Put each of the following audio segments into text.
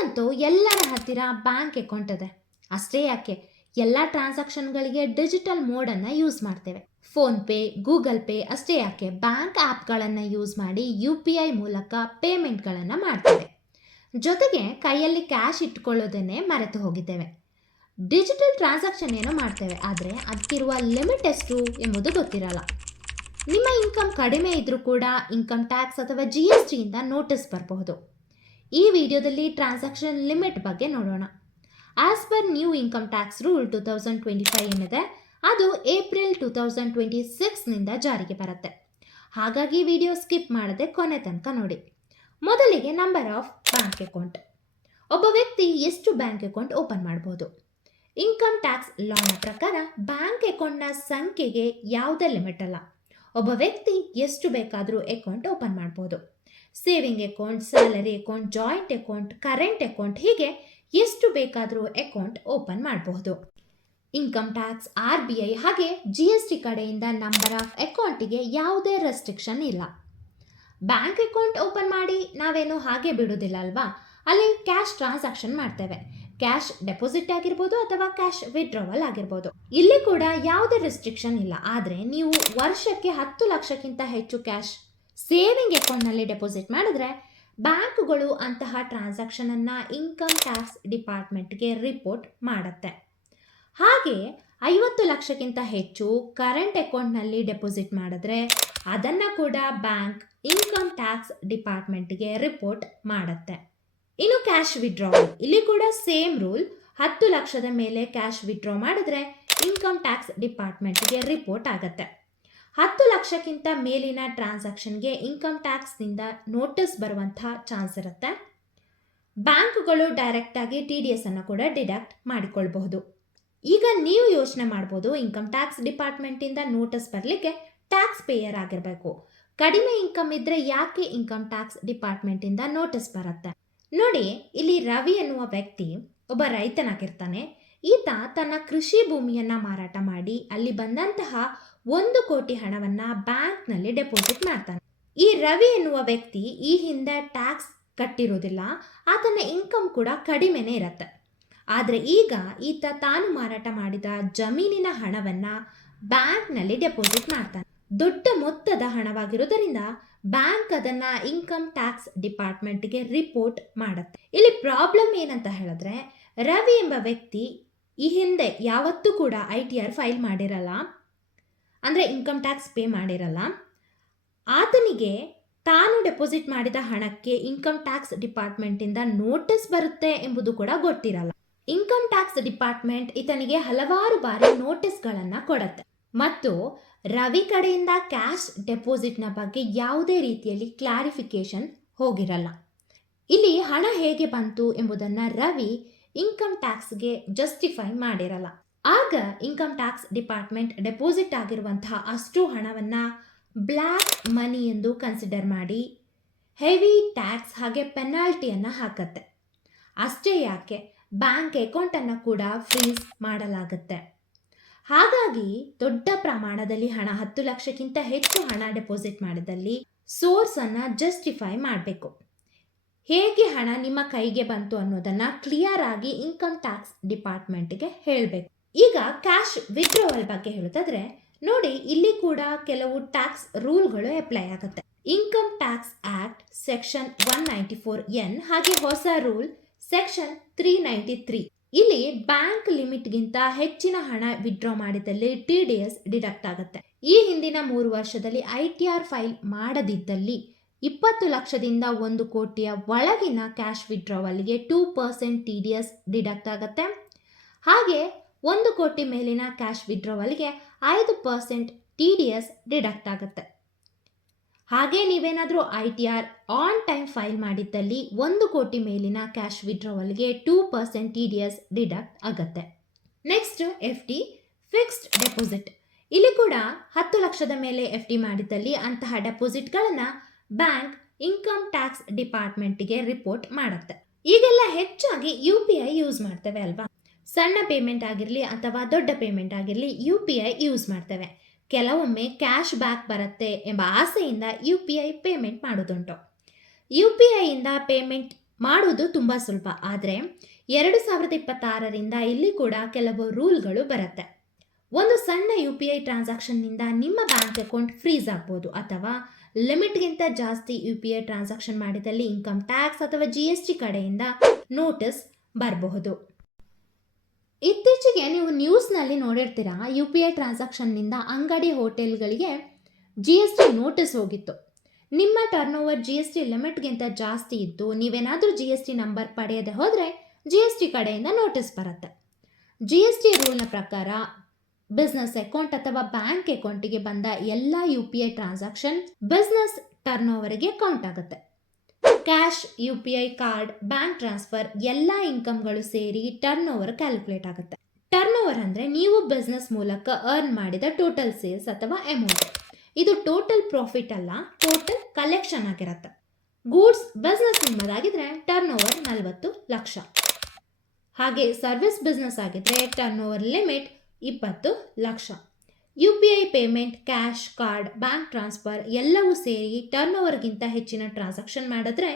ಈಗಂತೂ ಎಲ್ಲರ ಹತ್ತಿರ ಬ್ಯಾಂಕ್ ಅಕೌಂಟ್ ಇದೆ. ಅಷ್ಟೇ ಯಾಕೆ, ಎಲ್ಲ ಟ್ರಾನ್ಸಾಕ್ಷನ್ಗಳಿಗೆ ಡಿಜಿಟಲ್ ಮೋಡನ್ನು ಯೂಸ್ ಮಾಡ್ತೇವೆ. ಫೋನ್ಪೇ, ಗೂಗಲ್ ಪೇ ಅಷ್ಟೇ ಯಾಕೆ, ಬ್ಯಾಂಕ್ ಆ್ಯಪ್ಗಳನ್ನು ಯೂಸ್ ಮಾಡಿ UPI ಮೂಲಕ ಪೇಮೆಂಟ್ಗಳನ್ನು ಮಾಡ್ತೇವೆ. ಜೊತೆಗೆ ಕೈಯಲ್ಲಿ ಕ್ಯಾಶ್ ಇಟ್ಕೊಳ್ಳೋದನ್ನೇ ಮರೆತು ಹೋಗಿದ್ದೇವೆ. ಡಿಜಿಟಲ್ ಟ್ರಾನ್ಸಾಕ್ಷನ್ ಏನೋ ಮಾಡ್ತೇವೆ, ಆದರೆ ಅದಕ್ಕಿರುವ ಲಿಮಿಟ್ ಎಷ್ಟು ಎಂಬುದು ಗೊತ್ತಿರಲ್ಲ. ನಿಮ್ಮ ಇನ್ಕಮ್ ಕಡಿಮೆ ಇದ್ರೂ ಕೂಡ ಇನ್ಕಮ್ ಟ್ಯಾಕ್ಸ್ ಅಥವಾ GST ಇಂದ ನೋಟಿಸ್ ಬರಬಹುದು. ಈ ವಿಡಿಯೋದಲ್ಲಿ ಟ್ರಾನ್ಸಾಕ್ಷನ್ ಲಿಮಿಟ್ ಬಗ್ಗೆ ನೋಡೋಣ. As per new income tax rule 2025 ಏನಿದೆ, ಅದು ಏಪ್ರಿಲ್ 2026ನಿಂದ ಜಾರಿಗೆ ಬರುತ್ತೆ. ಹಾಗಾಗಿ ವಿಡಿಯೋ ಸ್ಕಿಪ್ ಮಾಡದೆ ಕೊನೆ ತನಕ ನೋಡಿ. ಮೊದಲಿಗೆ ನಂಬರ್ ಆಫ್ ಬ್ಯಾಂಕ್ ಅಕೌಂಟ್. ಒಬ್ಬ ವ್ಯಕ್ತಿ ಎಷ್ಟು ಬ್ಯಾಂಕ್ ಅಕೌಂಟ್ ಓಪನ್ ಮಾಡಬಹುದು? ಇನ್ಕಮ್ ಟ್ಯಾಕ್ಸ್ ಲಾನ ಪ್ರಕಾರ ಬ್ಯಾಂಕ್ ಅಕೌಂಟ್ನ ಸಂಖ್ಯೆಗೆ ಯಾವುದೇ ಲಿಮಿಟ್ ಅಲ್ಲ. ಒಬ್ಬ ವ್ಯಕ್ತಿ ಎಷ್ಟು ಬೇಕಾದರೂ ಅಕೌಂಟ್ ಓಪನ್ ಮಾಡಬಹುದು. Saving account, salary account, joint account, current account, ಹೀಗೆ ಎಷ್ಟು ಬೇಕಾದರೂ ಅಕೌಂಟ್ ಓಪನ್ ಮಾಡಬಹುದು. ಇನ್ಕಮ್ ಟ್ಯಾಕ್ಸ್, RBI ಹಾಗೆ GST ಕಡೆಯಿಂದ ನಂಬರ್ ಆಫ್ ಅಕೌಂಟಿಗೆ ಯಾವುದೇ ರೆಸ್ಟ್ರಿಕ್ಷನ್ ಇಲ್ಲ. ಬ್ಯಾಂಕ್ ಅಕೌಂಟ್ ಓಪನ್ ಮಾಡಿ ನಾವೇನು ಹಾಗೆ ಬಿಡೋದಿಲ್ಲ ಅಲ್ವಾ? ಅಲ್ಲಿ ಕ್ಯಾಶ್ ಟ್ರಾನ್ಸಾಕ್ಷನ್ ಮಾಡ್ತೇವೆ. ಕ್ಯಾಶ್ ಡೆಪಾಸಿಟ್ ಆಗಿರ್ಬೋದು ಅಥವಾ ಕ್ಯಾಶ್ ವಿಡ್ರಾವಲ್ ಆಗಿರ್ಬೋದು. ಇಲ್ಲಿ ಕೂಡ ಯಾವುದೇ ರೆಸ್ಟ್ರಿಕ್ಷನ್ ಇಲ್ಲ. ಆದರೆ ನೀವು ವರ್ಷಕ್ಕೆ 10 ಲಕ್ಷಕ್ಕಿಂತ ಹೆಚ್ಚು ಕ್ಯಾಶ್ ಸೇವಿಂಗ್ ಅಕೌಂಟ್ನಲ್ಲಿ ಡೆಪಾಸಿಟ್ ಮಾಡಿದ್ರೆ ಬ್ಯಾಂಕ್ಗಳು ಅಂತಹ ಟ್ರಾನ್ಸಾಕ್ಷನನ್ನು ಇನ್ಕಮ್ ಟ್ಯಾಕ್ಸ್ ಡಿಪಾರ್ಟ್ಮೆಂಟ್ಗೆ ರಿಪೋರ್ಟ್ ಮಾಡುತ್ತೆ. ಹಾಗೆ 50 ಲಕ್ಷಕ್ಕಿಂತ ಹೆಚ್ಚು ಕರೆಂಟ್ ಅಕೌಂಟ್ನಲ್ಲಿ ಡೆಪಾಸಿಟ್ ಮಾಡಿದ್ರೆ ಅದನ್ನು ಕೂಡ ಬ್ಯಾಂಕ್ ಇನ್ಕಮ್ ಟ್ಯಾಕ್ಸ್ ಡಿಪಾರ್ಟ್ಮೆಂಟ್ಗೆ ರಿಪೋರ್ಟ್ ಮಾಡುತ್ತೆ. ಇನ್ನು ಕ್ಯಾಶ್ ವಿಡ್ರಾವಲ್, ಇಲ್ಲಿ ಕೂಡ ಸೇಮ್ ರೂಲ್. 10 ಲಕ್ಷದ ಮೇಲೆ ಕ್ಯಾಶ್ ವಿಡ್ರಾ ಮಾಡಿದ್ರೆ ಇನ್ಕಮ್ ಟ್ಯಾಕ್ಸ್ ಡಿಪಾರ್ಟ್ಮೆಂಟ್ಗೆ ರಿಪೋರ್ಟ್ ಆಗುತ್ತೆ. 10 ಲಕ್ಷಕ್ಕಿಂತ ಮೇಲಿನ ಟ್ರಾನ್ಸಾಕ್ಷನ್ಗೆ ಇನ್ಕಮ್ ಟ್ಯಾಕ್ಸ್ನಿಂದ ನೋಟಿಸ್ ಬರುವಂಥ ಚಾನ್ಸ್ ಇರುತ್ತೆ. ಬ್ಯಾಂಕ್ಗಳು ಡೈರೆಕ್ಟಾಗಿ TDS ಅನ್ನು ಕೂಡ ಡಿಡಕ್ಟ್ ಮಾಡಿಕೊಳ್ಬಹುದು. ಈಗ ನೀವು ಯೋಚನೆ ಮಾಡ್ಬೋದು, ಇನ್ಕಮ್ ಟ್ಯಾಕ್ಸ್ ಡಿಪಾರ್ಟ್ಮೆಂಟಿಂದ ನೋಟಿಸ್ ಬರಲಿಕ್ಕೆ ಟ್ಯಾಕ್ಸ್ ಪೇಯರ್ ಆಗಿರಬೇಕು. ಕಡಿಮೆ ಇನ್ಕಮ್ ಇದ್ದರೆ ಯಾಕೆ ಇನ್ಕಮ್ ಟ್ಯಾಕ್ಸ್ ಡಿಪಾರ್ಟ್ಮೆಂಟಿಂದ ನೋಟಿಸ್ ಬರುತ್ತೆ? ನೋಡಿ, ಇಲ್ಲಿ ರವಿ ಎನ್ನುವ ವ್ಯಕ್ತಿ ಒಬ್ಬ ರೈತನಾಗಿರ್ತಾನೆ. ಈತ ತನ್ನ ಕೃಷಿ ಭೂಮಿಯನ್ನು ಮಾರಾಟ ಮಾಡಿ ಅಲ್ಲಿ ಬಂದಂತಹ 1 ಕೋಟಿ ಹಣವನ್ನು ಬ್ಯಾಂಕ್ನಲ್ಲಿ ಡೆಪಾಸಿಟ್ ಮಾಡ್ತಾನೆ. ಈ ರವಿ ಎನ್ನುವ ವ್ಯಕ್ತಿ ಈ ಹಿಂದೆ ಟ್ಯಾಕ್ಸ್ ಕಟ್ಟಿರೋದಿಲ್ಲ. ಆತನ ಇನ್ಕಮ್ ಕೂಡ ಕಡಿಮೆನೇ ಇರುತ್ತೆ. ಆದರೆ ಈಗ ಈತ ತಾನು ಮಾರಾಟ ಮಾಡಿದ ಜಮೀನಿನ ಹಣವನ್ನು ಬ್ಯಾಂಕ್ನಲ್ಲಿ ಡೆಪಾಸಿಟ್ ಮಾಡ್ತಾನೆ. ದೊಡ್ಡ ಮೊತ್ತದ ಹಣವಾಗಿರೋದರಿಂದ ಬ್ಯಾಂಕ್ ಅದನ್ನು ಇನ್ಕಮ್ ಟ್ಯಾಕ್ಸ್ ಡಿಪಾರ್ಟ್ಮೆಂಟ್ಗೆ ರಿಪೋರ್ಟ್ ಮಾಡುತ್ತೆ. ಇಲ್ಲಿ ಪ್ರಾಬ್ಲಮ್ ಏನಂತ ಹೇಳಿದ್ರೆ, ರವಿ ಎಂಬ ವ್ಯಕ್ತಿ ಈ ಹಿಂದೆ ಯಾವತ್ತೂ ಕೂಡ ITR ಫೈಲ್ ಮಾಡಿರಲ್ಲ, ಅಂದರೆ ಇನ್ಕಮ್ ಟ್ಯಾಕ್ಸ್ ಪೇ ಮಾಡಿರಲ್ಲ. ಆತನಿಗೆ ತಾನು ಡೆಪಾಸಿಟ್ ಮಾಡಿದ ಹಣಕ್ಕೆ ಇನ್ಕಮ್ ಟ್ಯಾಕ್ಸ್ ಡಿಪಾರ್ಟ್ಮೆಂಟಿಂದ ನೋಟಿಸ್ ಬರುತ್ತೆ ಎಂಬುದು ಕೂಡ ಗೊತ್ತಿರಲ್ಲ. ಇನ್ಕಮ್ ಟ್ಯಾಕ್ಸ್ ಡಿಪಾರ್ಟ್ಮೆಂಟ್ ಈತನಿಗೆ ಹಲವಾರು ಬಾರಿ ನೋಟಿಸ್ಗಳನ್ನು ಕೊಡುತ್ತೆ ಮತ್ತು ರವಿ ಕಡೆಯಿಂದ ಕ್ಯಾಶ್ ಡೆಪಾಸಿಟ್ನ ಬಗ್ಗೆ ಯಾವುದೇ ರೀತಿಯಲ್ಲಿ ಕ್ಲಾರಿಫಿಕೇಶನ್ ಹೋಗಿರಲ್ಲ. ಇಲ್ಲಿ ಹಣ ಹೇಗೆ ಬಂತು ಎಂಬುದನ್ನು ರವಿ ಇನ್ಕಮ್ ಟ್ಯಾಕ್ಸ್ಗೆ ಜಸ್ಟಿಫೈ ಮಾಡಿರಲ್ಲ. ಆಗ ಇನ್ಕಮ್ ಟ್ಯಾಕ್ಸ್ ಡಿಪಾರ್ಟ್ಮೆಂಟ್ ಡೆಪಾಸಿಟ್ ಆಗಿರುವಂತಹ ಅಷ್ಟು ಹಣವನ್ನು ಬ್ಲ್ಯಾಕ್ ಮನಿ ಎಂದು ಕನ್ಸಿಡರ್ ಮಾಡಿ ಹೆವಿ ಟ್ಯಾಕ್ಸ್ ಹಾಗೆ ಪೆನಾಲ್ಟಿಯನ್ನು ಹಾಕತ್ತೆ. ಅಷ್ಟೇ ಯಾಕೆ, ಬ್ಯಾಂಕ್ ಅಕೌಂಟನ್ನು ಕೂಡ ಫ್ರೀಸ್ ಮಾಡಲಾಗುತ್ತೆ. ಹಾಗಾಗಿ ದೊಡ್ಡ ಪ್ರಮಾಣದಲ್ಲಿ ಹಣ, 10 ಲಕ್ಷಕ್ಕಿಂತ ಹೆಚ್ಚು ಹಣ ಡೆಪಾಸಿಟ್ ಮಾಡಿದಲ್ಲಿ ಸೋರ್ಸನ್ನು ಜಸ್ಟಿಫೈ ಮಾಡಬೇಕು. ಹೇಗೆ ಹಣ ನಿಮ್ಮ ಕೈಗೆ ಬಂತು ಅನ್ನೋದನ್ನು ಕ್ಲಿಯರ್ ಆಗಿ ಇನ್ಕಮ್ ಟ್ಯಾಕ್ಸ್ ಡಿಪಾರ್ಟ್ಮೆಂಟ್ಗೆ ಹೇಳಬೇಕು. ಈಗ ಕ್ಯಾಶ್ ವಿಡ್ರಾವಲ್ ಬಗ್ಗೆ ಹೇಳೋದಾದ್ರೆ ನೋಡಿ, ಇಲ್ಲಿ ಕೂಡ ಕೆಲವು ಟ್ಯಾಕ್ಸ್ ರೂಲ್ಗಳು ಅಪ್ಲೈ ಆಗುತ್ತೆ. Income tax act section 194N ಹಾಗೆ ಹೊಸ ರೂಲ್ ಸೆಕ್ಷನ್ 393. ಇಲ್ಲಿ ಬ್ಯಾಂಕ್ ಲಿಮಿಟ್ಗಿಂತ ಹೆಚ್ಚಿನ ಹಣ ವಿಡ್ರಾ ಮಾಡಿದಲ್ಲಿ TDS ಡಿಡಕ್ಟ್ ಆಗುತ್ತೆ. ಈ ಹಿಂದಿನ 3 ವರ್ಷದಲ್ಲಿ ITR ಫೈಲ್ ಮಾಡದಿದ್ದಲ್ಲಿ 20 ಲಕ್ಷದಿಂದ 1 ಕೋಟಿಯ ಒಳಗಿನ ಕ್ಯಾಶ್ ವಿಡ್ರಾವಲ್ಗೆ 2% TDS ಡಿಡಕ್ಟ್ ಆಗುತ್ತೆ. ಹಾಗೆ 1 ಕೋಟಿ ಮೇಲಿನ ಕ್ಯಾಶ್ ವಿಡ್ರಾವಲ್ಗೆ 5% TDS ಡಿಡಕ್ಟ್ ಆಗುತ್ತೆ. ಹಾಗೆ ನೀವೇನಾದರೂ ITR ಆನ್ ಟೈಮ್ ಫೈಲ್ ಮಾಡಿದ್ದಲ್ಲಿ 1 ಕೋಟಿ ಮೇಲಿನ ಕ್ಯಾಶ್ ವಿಡ್ರಾವಲ್ಗೆ 2% TDS ಡಿಡಕ್ಟ್ ಆಗುತ್ತೆ. Next FD fixed deposit. ಇಲ್ಲಿ ಕೂಡ 10 ಲಕ್ಷದ ಮೇಲೆ FD ಮಾಡಿದ್ದಲ್ಲಿ ಅಂತಹ ಡೆಪಾಸಿಟ್ಗಳನ್ನು ಬ್ಯಾಂಕ್ ಇನ್ಕಮ್ ಟ್ಯಾಕ್ಸ್ ಡಿಪಾರ್ಟ್ಮೆಂಟ್ಗೆ ರಿಪೋರ್ಟ್ ಮಾಡುತ್ತೆ. ಈಗೆಲ್ಲ ಹೆಚ್ಚಾಗಿ UPI ಯೂಸ್ ಮಾಡ್ತೇವೆ ಅಲ್ವಾ? ಸಣ್ಣ ಪೇಮೆಂಟ್ ಆಗಿರಲಿ ಅಥವಾ ದೊಡ್ಡ ಪೇಮೆಂಟ್ ಆಗಿರಲಿ UPI ಯೂಸ್ ಮಾಡ್ತೇವೆ. ಕೆಲವೊಮ್ಮೆ ಕ್ಯಾಶ್ ಬ್ಯಾಕ್ ಬರುತ್ತೆ ಎಂಬ ಆಸೆಯಿಂದ UPI ಪೇಮೆಂಟ್ ಮಾಡೋದುಂಟು. UPI ಇಂದ ಪೇಮೆಂಟ್ ಮಾಡುವುದು ತುಂಬ ಸುಲಭ. ಆದರೆ 2026ರಿಂದ ಇಲ್ಲಿ ಕೂಡ ಕೆಲವು ರೂಲ್ಗಳು ಬರುತ್ತೆ. ಒಂದು ಸಣ್ಣ UPI ಟ್ರಾನ್ಸಾಕ್ಷನ್ನಿಂದ ನಿಮ್ಮ ಬ್ಯಾಂಕ್ ಅಕೌಂಟ್ ಫ್ರೀಸ್ ಆಗ್ಬೋದು, ಅಥವಾ ಲಿಮಿಟ್ಗಿಂತ ಜಾಸ್ತಿ UPI ಟ್ರಾನ್ಸಾಕ್ಷನ್ ಮಾಡಿದಲ್ಲಿ ಇನ್ಕಮ್ ಟ್ಯಾಕ್ಸ್ ಅಥವಾ GST ಕಡೆಯಿಂದ ನೋಟಿಸ್ ಬರಬಹುದು. ಇತ್ತೀಚೆಗೆ ನೀವು ನ್ಯೂಸ್ನಲ್ಲಿ ನೋಡಿರ್ತೀರಾ, UPI ಟ್ರಾನ್ಸಾಕ್ಷನ್ನಿಂದ ಅಂಗಡಿ ಹೋಟೆಲ್ಗಳಿಗೆ GST ನೋಟಿಸ್ ಹೋಗಿತ್ತು. ನಿಮ್ಮ ಟರ್ನ್ ಓವರ್ GST ಲಿಮಿಟ್ಗಿಂತ ಜಾಸ್ತಿ ಇದ್ದು ನೀವೇನಾದರೂ GST ನಂಬರ್ ಪಡೆಯದೆ ಹೋದರೆ GST ಕಡೆಯಿಂದ ನೋಟಿಸ್ ಬರುತ್ತೆ. GST ರೂಲ್ನ ಪ್ರಕಾರ ಬಿಸ್ನೆಸ್ ಅಕೌಂಟ್ ಅಥವಾ ಬ್ಯಾಂಕ್ ಅಕೌಂಟಿಗೆ ಬಂದ ಎಲ್ಲ UPI ಟ್ರಾನ್ಸಾಕ್ಷನ್ ಬಿಸ್ನೆಸ್ ಟರ್ನ್ ಓವರ್ಗೆ ಕೌಂಟ್ ಆಗುತ್ತೆ. Cash, UPI card, bank transfer ಎಲ್ಲ ಇನ್ಕಮ್ಗಳು ಸೇರಿ ಟರ್ನ್ ಓವರ್ ಕ್ಯಾಲ್ಕುಲೇಟ್ ಆಗುತ್ತೆ. ಟರ್ನ್ ಓವರ್ ಅಂದರೆ ನೀವು ಬಿಸ್ನೆಸ್ ಮೂಲಕ ಅರ್ನ್ ಮಾಡಿದ ಟೋಟಲ್ ಸೇಲ್ಸ್ ಅಥವಾ ಅಮೌಂಟ್. ಇದು ಟೋಟಲ್ ಪ್ರಾಫಿಟ್ ಅಲ್ಲ, ಟೋಟಲ್ ಕಲೆಕ್ಷನ್ ಆಗಿರುತ್ತೆ. ಗೂಡ್ಸ್ ಬಿಸ್ನೆಸ್ ನಿಮ್ಮದಾಗಿದ್ರೆ ಟರ್ನ್ ಓವರ್ 40 ಲಕ್ಷ. ಹಾಗೆ ಸರ್ವಿಸ್ ಬಿಸ್ನೆಸ್ ಆಗಿದ್ರೆ turnover limit 20 lakh. UPI payment, cash, card, bank transfer ಎಲ್ಲವೂ ಸೇರಿ ಟರ್ನ್ ಓವರ್ಗಿಂತ ಹೆಚ್ಚಿನ ಟ್ರಾನ್ಸಾಕ್ಷನ್ ಮಾಡಿದ್ರೆ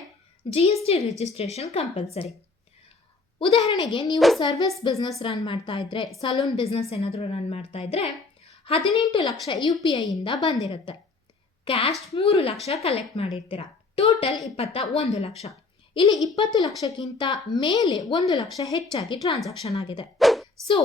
GST ರಿಜಿಸ್ಟ್ರೇಷನ್ ಕಂಪಲ್ಸರಿ. ಉದಾಹರಣೆಗೆ ನೀವು ಸರ್ವಿಸ್ ಬಿಸ್ನೆಸ್ ರನ್ ಮಾಡ್ತಾ ಇದ್ರೆ, ಸಲೂನ್ ಬಿಸ್ನೆಸ್ ಏನಾದರೂ ರನ್ ಮಾಡ್ತಾ ಇದ್ರೆ 18 ಲಕ್ಷ UPI ಇಂದ ಬಂದಿರುತ್ತೆ. ಕ್ಯಾಶ್ 3 ಲಕ್ಷ ಕಲೆಕ್ಟ್ ಮಾಡಿರ್ತೀರ, ಟೋಟಲ್ 21 ಲಕ್ಷ. ಇಲ್ಲಿ 20 ಲಕ್ಷಕ್ಕಿಂತ ಮೇಲೆ 1 ಲಕ್ಷ ಹೆಚ್ಚಾಗಿ ಟ್ರಾನ್ಸಾಕ್ಷನ್ ಆಗಿದೆ. ಸೊ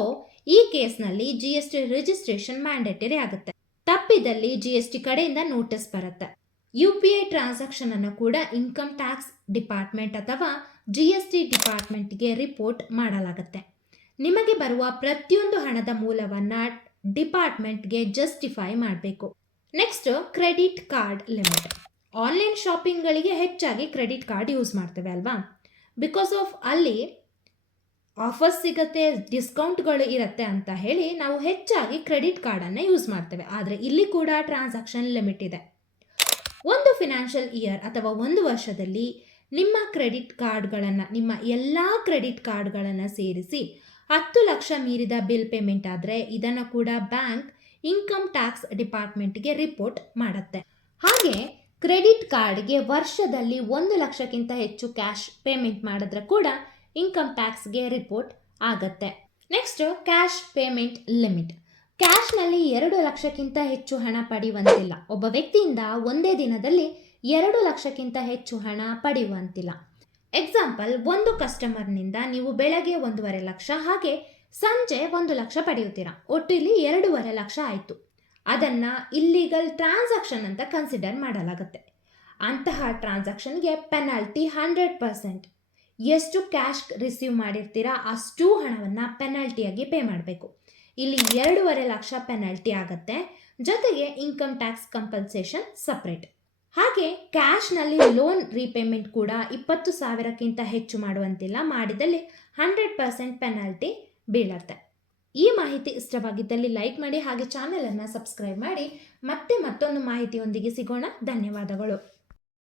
ಈ ಕೇಸ್ನಲ್ಲಿ GST ರಿಜಿಸ್ಟ್ರೇಷನ್ ಮ್ಯಾಂಡೇಟರಿ ಆಗುತ್ತೆ. ತಪ್ಪಿದಲ್ಲಿ GST ಕಡೆಯಿಂದ ನೋಟಿಸ್ ಬರುತ್ತೆ. UPI ಟ್ರಾನ್ಸಾಕ್ಷನ್ ಅನ್ನು ಕೂಡ ಇನ್ಕಮ್ ಟ್ಯಾಕ್ಸ್ ಡಿಪಾರ್ಟ್ಮೆಂಟ್ ಅಥವಾ GST ಡಿಪಾರ್ಟ್ಮೆಂಟ್ಗೆ ರಿಪೋರ್ಟ್ ಮಾಡಲಾಗುತ್ತೆ. ನಿಮಗೆ ಬರುವ ಪ್ರತಿಯೊಂದು ಹಣದ ಮೂಲವನ್ನು ಡಿಪಾರ್ಟ್ಮೆಂಟ್ಗೆ ಜಸ್ಟಿಫೈ ಮಾಡಬೇಕು. Next, credit card limit. Online ಶಾಪಿಂಗ್ಗಳಿಗೆ ಹೆಚ್ಚಾಗಿ ಕ್ರೆಡಿಟ್ ಕಾರ್ಡ್ ಯೂಸ್ ಮಾಡ್ತೇವೆ ಅಲ್ವಾ? ಬಿಕಾಸ್ ಆಫ್ ಅಲ್ಲಿ ಆಫರ್ಸ್ ಸಿಗುತ್ತೆ, ಡಿಸ್ಕೌಂಟ್ಗಳು ಇರುತ್ತೆ ಅಂತ ಹೇಳಿ ನಾವು ಹೆಚ್ಚಾಗಿ ಕ್ರೆಡಿಟ್ ಕಾರ್ಡನ್ನು ಯೂಸ್ ಮಾಡ್ತೇವೆ. ಆದರೆ ಇಲ್ಲಿ ಕೂಡ ಟ್ರಾನ್ಸಾಕ್ಷನ್ ಲಿಮಿಟ್ ಇದೆ. ಒಂದು ಫಿನಾನ್ಷಿಯಲ್ ಇಯರ್ ಅಥವಾ ಒಂದು ವರ್ಷದಲ್ಲಿ ನಿಮ್ಮ ಕ್ರೆಡಿಟ್ ಕಾರ್ಡ್ಗಳನ್ನು, ನಿಮ್ಮ ಎಲ್ಲ ಕ್ರೆಡಿಟ್ ಕಾರ್ಡ್ಗಳನ್ನು ಸೇರಿಸಿ 10 ಲಕ್ಷ ಮೀರಿದ ಬಿಲ್ ಪೇಮೆಂಟ್ ಆದರೆ ಇದನ್ನು ಕೂಡ ಬ್ಯಾಂಕ್ ಇನ್ಕಮ್ ಟ್ಯಾಕ್ಸ್ ಡಿಪಾರ್ಟ್ಮೆಂಟ್ಗೆ ರಿಪೋರ್ಟ್ ಮಾಡುತ್ತೆ. ಹಾಗೆ ಕ್ರೆಡಿಟ್ ಕಾರ್ಡ್ಗೆ ವರ್ಷದಲ್ಲಿ 1 ಲಕ್ಷಕ್ಕಿಂತ ಹೆಚ್ಚು ಕ್ಯಾಶ್ ಪೇಮೆಂಟ್ ಮಾಡಿದ್ರೆ ಕೂಡ ಇನ್ಕಮ್ ಟ್ಯಾಕ್ಸ್ಗೆ ರಿಪೋರ್ಟ್ ಆಗುತ್ತೆ. Next, cash payment limit. ಕ್ಯಾಶ್ನಲ್ಲಿ 2 ಲಕ್ಷಕ್ಕಿಂತ ಹೆಚ್ಚು ಹಣ ಪಡೆಯುವಂತಿಲ್ಲ. ಒಬ್ಬ ವ್ಯಕ್ತಿಯಿಂದ ಒಂದೇ ದಿನದಲ್ಲಿ 2 ಲಕ್ಷಕ್ಕಿಂತ ಹೆಚ್ಚು ಹಣ ಪಡೆಯುವಂತಿಲ್ಲ. ಎಕ್ಸಾಂಪಲ್, ಒಂದು ಕಸ್ಟಮರ್ನಿಂದ ನೀವು ಬೆಳಗ್ಗೆ 1.5 ಲಕ್ಷ ಹಾಗೆ ಸಂಜೆ 1 ಲಕ್ಷ ಪಡೆಯುತ್ತೀರಾ. ಒಟ್ಟು ಇಲ್ಲಿ 2.5 ಲಕ್ಷ ಆಯಿತು. ಅದನ್ನು ಇಲ್ಲಿಗಲ್ ಟ್ರಾನ್ಸಾಕ್ಷನ್ ಅಂತ ಕನ್ಸಿಡರ್ ಮಾಡಲಾಗುತ್ತೆ. ಅಂತಹ ಟ್ರಾನ್ಸಾಕ್ಷನ್ಗೆ ಪೆನಾಲ್ಟಿ 100%. ಎಷ್ಟು ಕ್ಯಾಶ್ ರಿಸೀವ್ ಮಾಡಿರ್ತೀರಾ ಅಷ್ಟು ಹಣವನ್ನು ಪೆನಾಲ್ಟಿಯಾಗಿ ಪೇ ಮಾಡಬೇಕು. ಇಲ್ಲಿ 2.5 ಲಕ್ಷ ಪೆನಾಲ್ಟಿ ಆಗುತ್ತೆ, ಜೊತೆಗೆ ಇನ್ಕಮ್ ಟ್ಯಾಕ್ಸ್ ಕಂಪಲ್ಸೇಷನ್ ಸಪ್ರೇಟ್. ಹಾಗೆ ಕ್ಯಾಶ್ನಲ್ಲಿ ಲೋನ್ ರೀಪೇಮೆಂಟ್ ಕೂಡ 20,000ಕ್ಕಿಂತ ಹೆಚ್ಚು ಮಾಡುವಂತಿಲ್ಲ. ಮಾಡಿದಲ್ಲಿ 100% ಪೆನಾಲ್ಟಿ ಬೀಳುತ್ತೆ. ಈ ಮಾಹಿತಿ ಇಷ್ಟವಾಗಿದ್ದಲ್ಲಿ ಲೈಕ್ ಮಾಡಿ, ಹಾಗೆ ಚಾನಲನ್ನು ಸಬ್ಸ್ಕ್ರೈಬ್ ಮಾಡಿ. ಮತ್ತೆ ಮತ್ತೊಂದು ಮಾಹಿತಿಯೊಂದಿಗೆ ಸಿಗೋಣ. ಧನ್ಯವಾದಗಳು.